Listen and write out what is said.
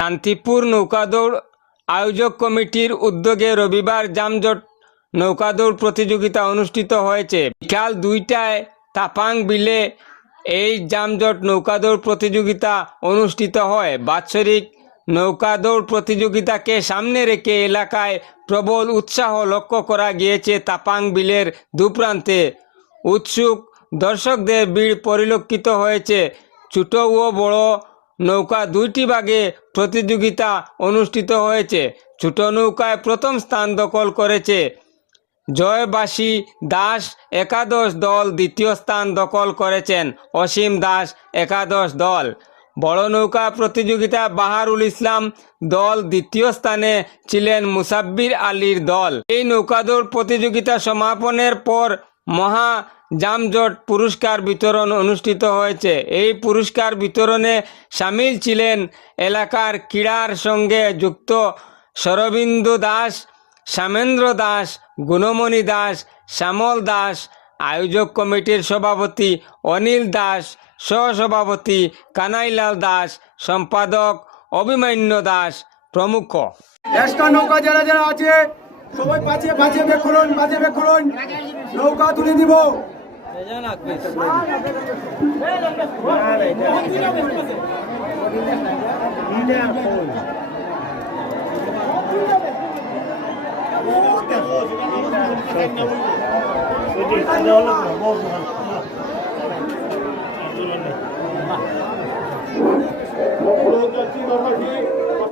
শান্তিপুর নৌকাদৌড় আয়োজক কমিটির উদ্যোগে রবিবার যানজট নৌকাদৌড় প্রতিযোগিতা অনুষ্ঠিত হয়েছে। বিকাল 2টায় তাপাং বিলে এই যানজট নৌকাদৌড় প্রতিযোগিতা অনুষ্ঠিত হয়। বাৎসরিক নৌকাদৌড় প্রতিযোগিতাকে সামনে রেখে এলাকায় প্রবল উৎসাহ লক্ষ্য করা গিয়েছে। তাপাং বিলের দুপ্রান্তে উৎসুক দর্শকদের ভিড় পরিলক্ষিত হয়েছে। ছোট ও বড় নৌকা দুইটি ভাগে প্রতিযোগিতা অনুষ্ঠিত হয়েছে। ছোট নৌকায় প্রথম স্থান দখল করেছে জয়বাসী দাস একাদশ দল, দ্বিতীয় স্থান দখল করেছেন অসীম দাস একাদশ দল। বড় নৌকা প্রতিযোগিতা বাহারুল ইসলাম দল, দ্বিতীয় স্থানে ছিলেন মুসাব্বির আলীর দল। এই নৌকাদৌড় প্রতিযোগিতা সমাপনের পর মহা যানজট পুরস্কার বিতরণ অনুষ্ঠিত হয়েছে। এই পুরস্কার বিতরণে সামিল ছিলেন এলাকার ক্রীড়ার সঙ্গে যুক্ত শরবিন্দু দাস, শ্যামেন্দ্র দাস, গুণমণি দাস, শ্যামল দাস, আয়োজক কমিটির সভাপতি অনিল দাস, সহসভাপতি কানাইলাল দাস, সম্পাদক অভিমান্য দাস প্রমুখ। নৌকা যারা যারা আছে সবাই পাঁচে বেখুন নৌকা তুলে দিব।